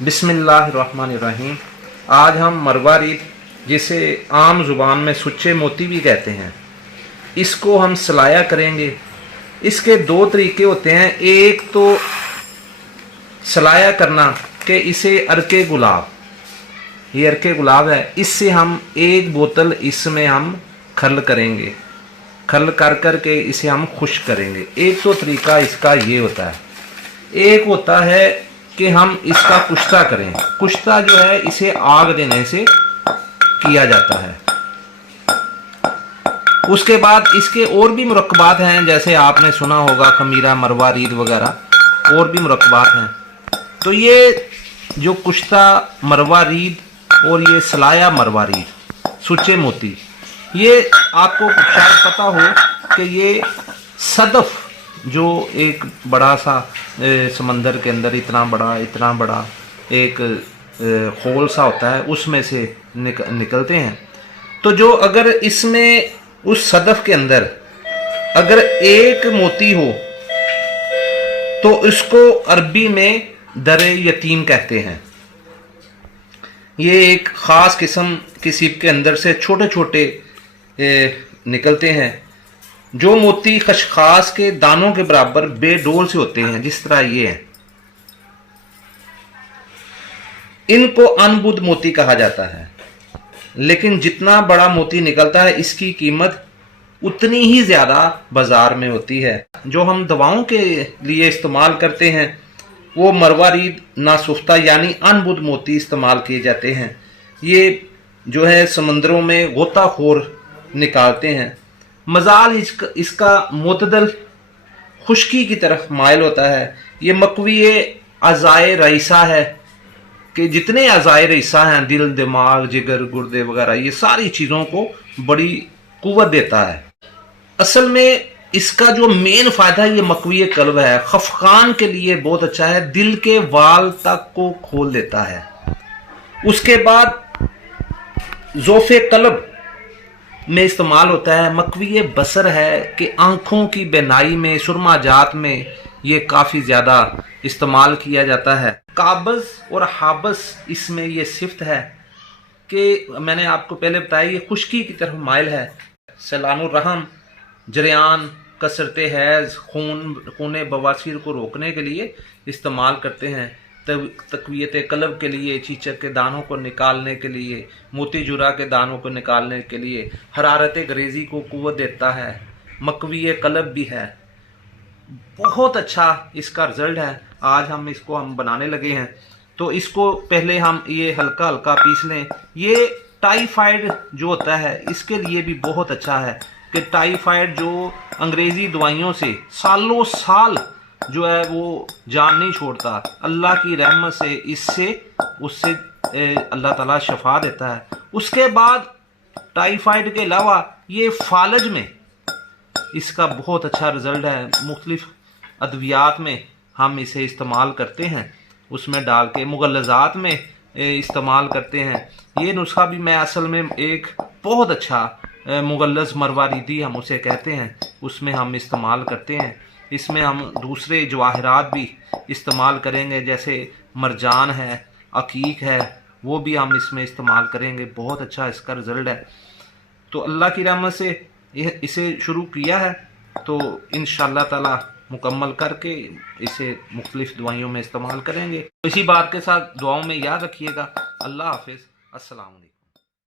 बिस्मिल्लाहिर्रहमानिर्रहीम। आज हम मरवारीद, जिसे आम ज़ुबान में सुच्चे मोती भी कहते हैं, इसको हम सलाया करेंगे। इसके दो तरीके होते हैं। एक तो सलाया करना कि इसे अरके गुलाब, ये अरके गुलाब है, इससे हम एक बोतल इसमें हम खल करेंगे, खल कर कर के इसे हम खुश्क करेंगे। एक तो तरीका इसका ये होता है। एक होता है कि हम इसका कुश्ता करें। कुश्ता जो है इसे आग देने से किया जाता है। उसके बाद इसके और भी मुरक्कबात हैं, जैसे आपने सुना होगा खमीरा, मरवारीद वगैरह, और भी मुरक्कबात हैं। तो ये जो कुश्ता मरवारीद और ये सलाया मरवारीद, सुच्चे मोती, ये आपको शायद पता हो कि ये सदफ, जो एक बड़ा सा समंदर के अंदर इतना बड़ा एक होल सा होता है, उसमें से निकलते हैं। तो जो अगर इसमें उस सदफ के अंदर अगर एक मोती हो तो इसको अरबी में दरे यतीम कहते हैं। ये एक ख़ास किस्म की सीप के अंदर से छोटे छोटे निकलते हैं, जो मोती खशखास के दानों के बराबर बेडोल से होते हैं, जिस तरह ये है। इनको अनबुद मोती कहा जाता है। लेकिन जितना बड़ा मोती निकलता है, इसकी कीमत उतनी ही ज़्यादा बाज़ार में होती है। जो हम दवाओं के लिए इस्तेमाल करते हैं वो मरवारीद नासुफ्ता यानी अनबुद मोती इस्तेमाल किए जाते हैं। ये जो है समंदरों में गोताखोर निकालते हैं। मजाल इसका मुतदल खुश्की की तरफ माइल होता है। ये मकवी अज़ाए रईसा है कि जितने अज़ाए रईसा हैं, दिल, दिमाग, जिगर, गुर्दे वगैरह, ये सारी चीज़ों को बड़ी कुव्वत देता है। असल में इसका जो मेन फ़ायदा ये मकवी कल्ब है, खफकान के लिए बहुत अच्छा है, दिल के वाल तक को खोल देता है। उसके बाद ज़ोफ़े कल्ब में इस्तेमाल होता है। मकवी बसर है कि आँखों की बेनाई में, सुरमा जात में ये काफ़ी ज़्यादा इस्तेमाल किया जाता है। काबज़ और हाबस इसमें ये सिफ्त है कि मैंने आपको पहले बताया, ये खुश्की की तरफ माइल है। सैलानुर रहम, जरियान, कसरते हैज़, खून बवासीर को रोकने के लिए इस्तेमाल करते हैं। तक़वियत कल्ब के लिए, चीचक के दानों को निकालने के लिए, मोती जुरा के दानों को निकालने के लिए, हरारत गरेज़ी को कुव्वत देता है। मकवी कल्ब भी है। बहुत अच्छा इसका रिज़ल्ट है। आज इसको हम बनाने लगे हैं। तो इसको पहले हम ये हल्का हल्का पीस लें। ये टाइफाइड जो होता है इसके लिए भी बहुत अच्छा है कि टाइफाइड जो अंग्रेज़ी दवाइयों से सालों साल जो है वो जान नहीं छोड़ता, अल्लाह की रहमत से उससे अल्लाह ताला शफा देता है। उसके बाद टाइफाइड के अलावा ये फालज में इसका बहुत अच्छा रिज़ल्ट है। मुख्तलिफ अद्वियात में हम इसे इस्तेमाल करते हैं, उसमें डाल के मुगल्लज़ात में इस्तेमाल करते हैं। ये नुस्खा भी मैं असल में एक बहुत अच्छा मुगल्लज़ मरवारीदी हम उसे कहते हैं, उसमें हम इस्तेमाल करते हैं। इसमें हम दूसरे जवाहरात भी इस्तेमाल करेंगे, जैसे मरजान है, अकीक है, वो भी हम इसमें इस्तेमाल करेंगे। बहुत अच्छा इसका रिज़ल्ट है। तो अल्लाह की रहमत से इसे शुरू किया है, तो इंशाअल्लाह ताला मुकम्मल करके इसे मुख्तलिफ दवाइयों में इस्तेमाल करेंगे। इसी बात के साथ दुआओं में याद रखिएगा। अल्लाह हाफिज़। अस्सलाम वालेकुम।